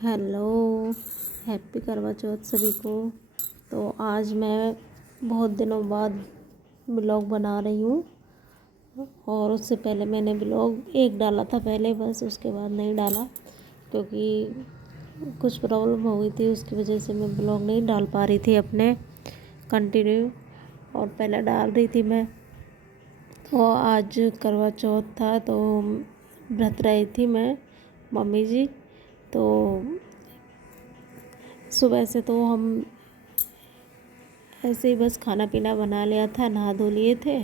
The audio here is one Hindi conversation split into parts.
हेलो, हैप्पी करवा चौथ सभी को। तो आज मैं बहुत दिनों बाद ब्लॉग बना रही हूँ। और उससे पहले मैंने ब्लॉग एक डाला था पहले, बस उसके बाद नहीं डाला क्योंकि कुछ प्रॉब्लम हो गई थी। उसकी वजह से मैं ब्लॉग नहीं डाल पा रही थी अपने कंटिन्यू। और पहले डाल रही थी मैं। तो आज करवा चौथ था तो व्रत रही थी मैं, मम्मी जी। तो सुबह से तो हम ऐसे ही बस खाना पीना बना लिया था, नहा धो लिए थे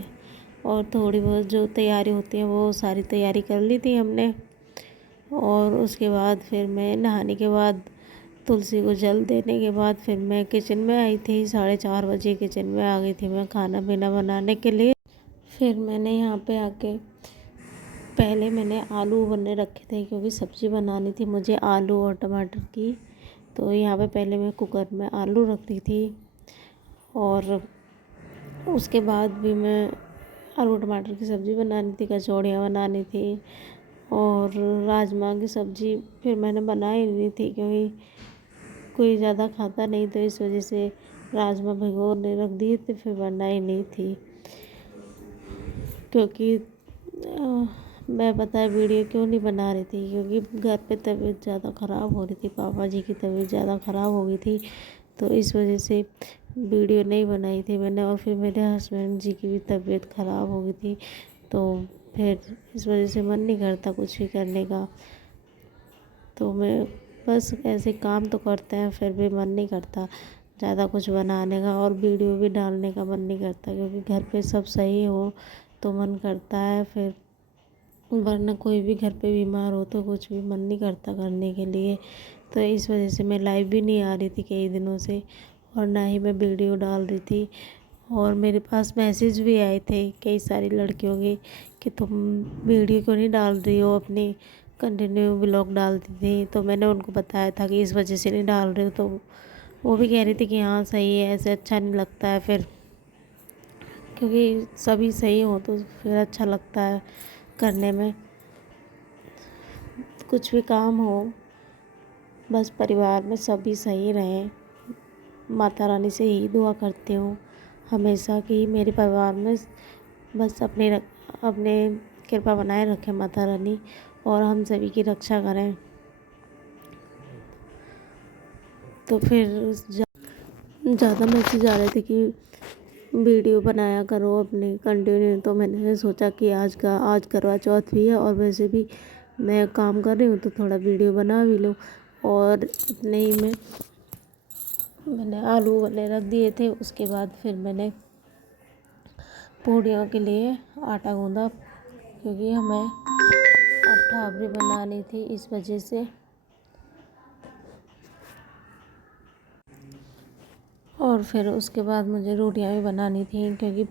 और थोड़ी बहुत जो तैयारी होती है वो सारी तैयारी कर ली थी हमने। और उसके बाद फिर मैं नहाने के बाद तुलसी को जल देने के बाद फिर मैं किचन में आई थी। 4:30 बजे किचन में आ गई थी मैं खाना पीना बनाने के लिए। फिर मैंने यहाँ पे आके पहले मैंने आलू उबलने रखे थे क्योंकि सब्ज़ी बनानी थी मुझे आलू और टमाटर की। तो यहाँ पे पहले मैं कुकर में आलू रख रही थी और उसके बाद भी मैं आलू टमाटर की सब्ज़ी बनानी थी, कचौड़ियाँ बनानी थी और राजमा की सब्ज़ी फिर मैंने बनाई नहीं थी क्योंकि कोई ज़्यादा खाता नहीं, तो इस वजह से राजमा भिगोने रख दिए थे, फिर बनाई नहीं थी क्योंकि मैं पता है वीडियो क्यों नहीं बना रही थी, क्योंकि घर पे तबीयत ज़्यादा ख़राब हो रही थी, पापा जी की तबीयत ज़्यादा ख़राब हो गई थी। तो इस वजह से वीडियो नहीं बनाई थी मैंने। और फिर मेरे हस्बैंड जी की भी तबीयत ख़राब हो गई थी, तो फिर इस वजह से मन नहीं करता कुछ भी करने का। तो मैं बस ऐसे काम तो करते हैं फिर भी मन नहीं करता ज़्यादा कुछ बनाने का और वीडियो भी डालने का मन नहीं करता, क्योंकि घर पे सब सही हो तो मन करता है फिर, वरना कोई भी घर पे बीमार हो तो कुछ भी मन नहीं करता करने के लिए। तो इस वजह से मैं लाइव भी नहीं आ रही थी कई दिनों से और ना ही मैं वीडियो डाल रही थी। और मेरे पास मैसेज भी आए थे कई सारी लड़कियों के कि तुम वीडियो क्यों नहीं डाल रही हो, अपनी कंटिन्यू ब्लॉग डालती थी। तो मैंने उनको बताया था कि इस वजह से नहीं डाल रही हूँ। तो वो भी कह रही थी कि हाँ सही है, ऐसे अच्छा नहीं लगता है फिर, क्योंकि सभी सही हो तो फिर अच्छा लगता है करने में। कुछ भी काम हो बस परिवार में सभी सही रहें, माता रानी से यही दुआ करती हूँ हमेशा कि मेरे परिवार में बस अपने कृपा बनाए रखें माता रानी और हम सभी की रक्षा करें। तो फिर ज़्यादा मैसेज आ रहे थे कि वीडियो बनाया करो अपने कंटिन्यू। तो मैंने सोचा कि आज करवा चौथ भी है और वैसे भी मैं काम कर रही हूँ तो थोड़ा वीडियो बना भी लूँ। और इतने ही में मैंने आलू वाले रख दिए थे। उसके बाद फिर मैंने पूड़ियों के लिए आटा गूँधा क्योंकि हमें अट्ठावरी बनानी थी, इस वजह से। और फिर उसके बाद मुझे रोटियां भी बनानी थी क्योंकि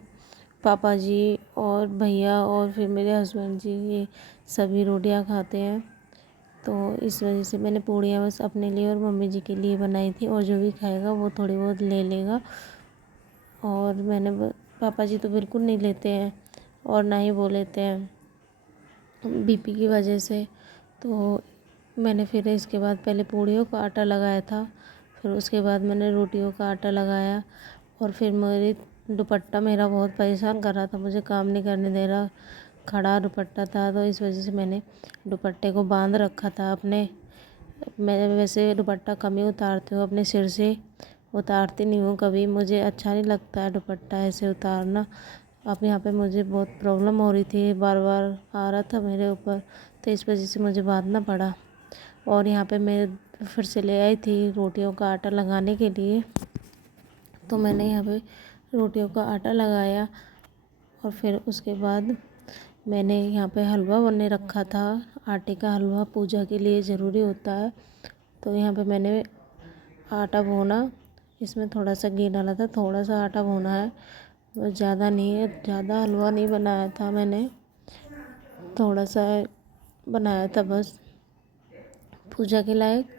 पापा जी और भैया और फिर मेरे हस्बैंड जी ये सभी रोटियां खाते हैं। तो इस वजह से मैंने पूड़ियाँ बस अपने लिए और मम्मी जी के लिए बनाई थी और जो भी खाएगा वो थोड़ी बहुत ले लेगा। और पापा जी तो बिल्कुल नहीं लेते हैं और ना ही वो लेते हैं बीपी की वजह से। तो मैंने फिर इसके बाद पहले पूड़ियों का आटा लगाया था, फिर उसके बाद मैंने रोटियों का आटा लगाया। और फिर मेरी दुपट्टा मेरा बहुत परेशान कर रहा था, मुझे काम नहीं करने दे रहा, खड़ा दुपट्टा था। तो इस वजह से मैंने दुपट्टे को बांध रखा था अपने। मैं वैसे दुपट्टा कम ही उतारती हूँ, अपने सिर से उतारती नहीं हूँ कभी, मुझे अच्छा नहीं लगता है दुपट्टा ऐसे उतारना। अब यहाँ पे मुझे बहुत प्रॉब्लम हो रही थी, बार बार आ रहा था मेरे ऊपर, तो इस वजह से मुझे बांधना पड़ा। और यहाँ पे मैं फिर से ले आई थी रोटियों का आटा लगाने के लिए। तो मैंने यहाँ पे रोटियों का आटा लगाया और फिर उसके बाद मैंने यहाँ पे हलवा बनने रखा था। आटे का हलवा पूजा के लिए ज़रूरी होता है। तो यहाँ पे मैंने आटा भूना, इसमें थोड़ा सा घी डाला था, थोड़ा सा आटा भूना है, बस ज़्यादा नहीं है, ज़्यादा हलवा नहीं बनाया था मैंने, थोड़ा सा बनाया था बस पूजा के लायक।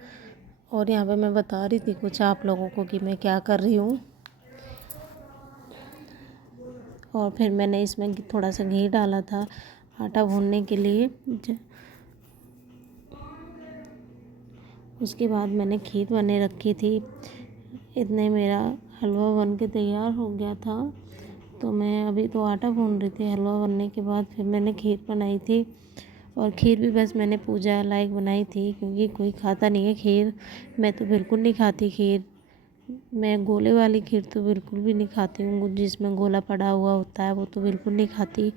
और यहाँ पे मैं बता रही थी कुछ आप लोगों को कि मैं क्या कर रही हूँ। और फिर मैंने इसमें थोड़ा सा घी डाला था आटा भूनने के लिए। उसके बाद मैंने खीर बने रखी थी। इतने मेरा हलवा बन के तैयार हो गया था। तो मैं अभी तो आटा गूँध रही थी। हलवा बनने के बाद फिर मैंने खीर बनाई थी। और खीर भी बस मैंने पूजा लायक बनाई थी, क्योंकि कोई खाता नहीं है खीर। मैं तो बिल्कुल नहीं खाती खीर। मैं गोले वाली खीर तो बिल्कुल भी नहीं खाती हूँ, जिसमें गोला पड़ा हुआ होता है वो तो बिल्कुल नहीं खाती।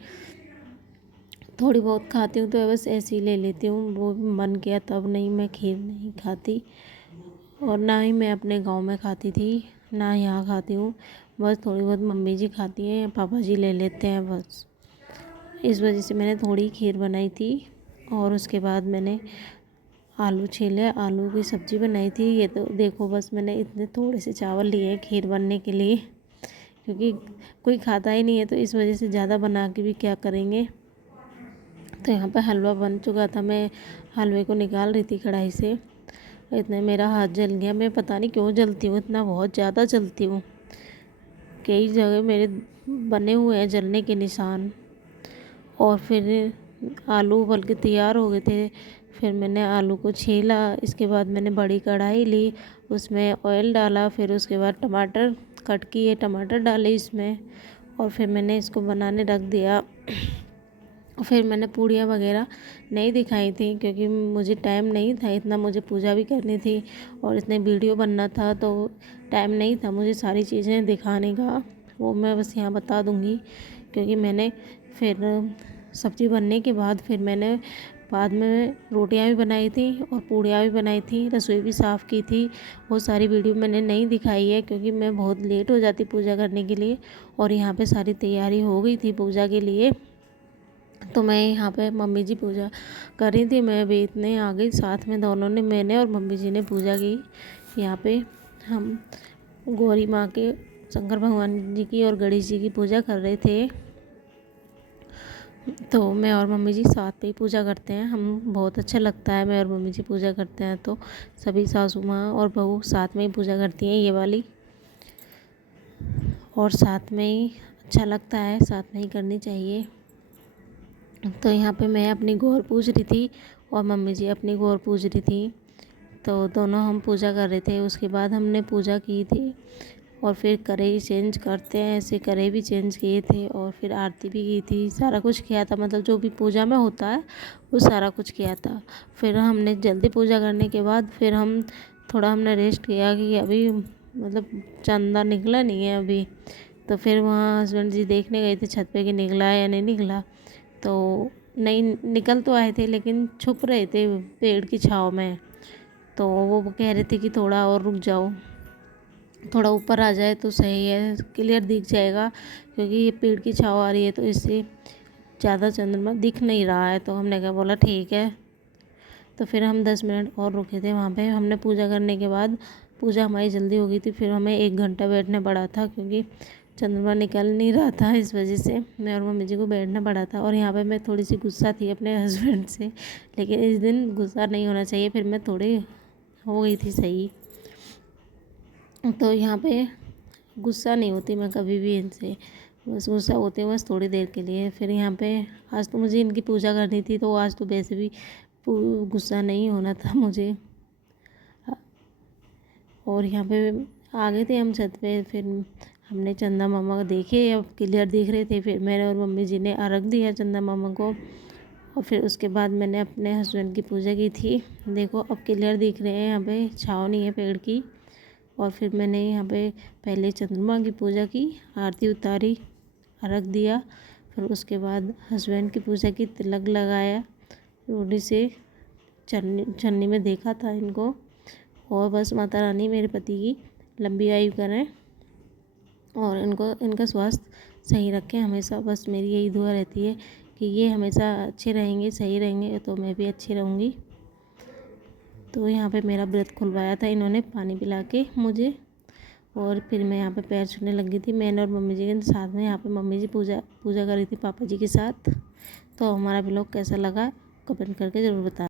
थोड़ी बहुत खाती हूँ तो बस ऐसे ही ले लेती हूँ, वो मन किया तब, नहीं मैं खीर नहीं खाती। और ना ही मैं अपने गांव में खाती थी, ना यहाँ खाती हूँ। बस थोड़ी बहुत मम्मी जी खाती हैं, पापा जी ले लेते हैं बस। इस वजह से मैंने थोड़ी खीर बनाई थी। और उसके बाद मैंने आलू छीले, आलू की सब्ज़ी बनाई थी। ये तो देखो, बस मैंने इतने थोड़े से चावल लिए हैं खीर बनने के लिए, क्योंकि कोई खाता ही नहीं है, तो इस वजह से ज़्यादा बना के भी क्या करेंगे। तो यहाँ पर हलवा बन चुका था। मैं हलवे को निकाल रही थी कढ़ाई से, इतने मेरा हाथ जल गया। मैं पता नहीं क्यों जलती हूँ, इतना बहुत ज़्यादा जलती हूँ। कई जगह मेरे बने हुए हैं जलने के निशान। और फिर आलू उबल के तैयार हो गए थे। फिर मैंने आलू को छीला। इसके बाद मैंने बड़ी कढ़ाई ली, उसमें ऑयल डाला। फिर उसके बाद टमाटर कट किए, टमाटर डाले इसमें। और फिर मैंने इसको बनाने रख दिया। फिर मैंने पूड़ियाँ वगैरह नहीं दिखाई थी, क्योंकि मुझे टाइम नहीं था इतना। मुझे पूजा भी करनी थी और इतने वीडियो बनना था, तो टाइम नहीं था मुझे सारी चीज़ें दिखाने का। वो मैं बस यहाँ बता दूँगी, क्योंकि मैंने फिर सब्ज़ी बनने के बाद फिर मैंने बाद में रोटियां भी बनाई थी और पूड़ियाँ भी बनाई थी, रसोई भी साफ़ की थी। वो सारी वीडियो मैंने नहीं दिखाई है, क्योंकि मैं बहुत लेट हो जाती पूजा करने के लिए। और यहाँ पे सारी तैयारी हो गई थी पूजा के लिए। तो मैं यहाँ पे मम्मी जी पूजा कर रही थी, मैं भी इतने आ गई साथ में। दोनों ने, मैंने और मम्मी जी ने पूजा की। यहाँ पे हम गौरी माँ के, शंकर भगवान जी की और गणेश जी की पूजा कर रहे थे। तो मैं और मम्मी जी साथ पे ही पूजा करते हैं। हम बहुत अच्छा लगता है, मैं और मम्मी जी पूजा करते हैं तो सभी सासू माँ और बहू साथ में ही पूजा करती हैं ये वाली। और साथ में ही अच्छा लगता है, साथ में ही करनी चाहिए। तो यहाँ पे मैं अपनी गौर पूज रही थी और मम्मी जी अपनी गौर पूज रही थी। तो दोनों हम पूजा कर रहे थे। उसके बाद हमने पूजा की थी और फिर कढ़ाई चेंज करते हैं, ऐसे कढ़ाई भी चेंज किए थे और फिर आरती भी की थी। सारा कुछ किया था, मतलब जो भी पूजा में होता है वो सारा कुछ किया था। फिर हमने जल्दी पूजा करने के बाद फिर हम थोड़ा हमने रेस्ट किया, कि अभी मतलब चंदा निकला नहीं है अभी। तो फिर वहाँ हस्बैंड जी देखने गए थे छत पे कि निकला है या नहीं निकला। तो नहीं, निकल तो आए थे लेकिन छुप रहे थे पेड़ की छाँव में। तो वो कह रहे थे कि थोड़ा और रुक जाओ, थोड़ा ऊपर आ जाए तो सही है, क्लियर दिख जाएगा, क्योंकि ये पेड़ की छाँव आ रही है तो इससे ज़्यादा चंद्रमा दिख नहीं रहा है। तो हमने क्या बोला ठीक है। तो फिर हम 10 मिनट और रुके थे वहाँ पे। हमने पूजा करने के बाद, पूजा हमारी जल्दी हो गई थी, फिर हमें 1 घंटा बैठना पड़ा था, क्योंकि चंद्रमा निकल नहीं रहा था। इस वजह से मैं और मम्मी जी को बैठना पड़ा था। और यहाँ पे मैं थोड़ी सी गुस्सा थी अपने हस्बैंड से, लेकिन इस दिन गुस्सा नहीं होना चाहिए। फिर मैं थोड़ी हो गई थी सही। तो यहाँ पे गुस्सा नहीं होती मैं कभी भी इनसे, बस गुस्सा होती हूँ बस थोड़ी देर के लिए। फिर यहाँ पे आज तो मुझे इनकी पूजा करनी थी, तो आज तो वैसे भी गुस्सा नहीं होना था मुझे। और यहाँ पे आ गए थे हम छत पे। फिर हमने चंदा मामा को देखे, अब क्लियर दिख रहे थे। फिर मैंने और मम्मी जी ने अर्घ दिया चंदा मामा को। और फिर उसके बाद मैंने अपने हस्बैंड की पूजा की थी। देखो अब क्लियर दिख रहे हैं, यहाँ पे छाँव नहीं है पेड़ की। और फिर मैंने यहाँ पे पहले चंद्रमा की पूजा की, आरती उतारी, अर्घ दिया। फिर उसके बाद हस्बैंड की पूजा की, तिलक लगाया, रोटी से छन्नी में देखा था इनको। और बस माता रानी मेरे पति की लंबी आयु करें और इनका स्वास्थ्य सही रखें हमेशा। बस मेरी यही दुआ रहती है कि ये हमेशा अच्छे रहेंगे, सही रहेंगे तो मैं भी अच्छी रहूँगी। तो यहाँ पे मेरा व्रत खुलवाया था इन्होंने पानी पिला के मुझे। और फिर मैं यहाँ पे पैर छूने लगी थी, मैंने और मम्मी जी के साथ में। यहाँ पे मम्मी जी पूजा कर रही थी पापा जी के साथ। तो हमारा व्लॉग कैसा लगा कमेंट करके ज़रूर बताना।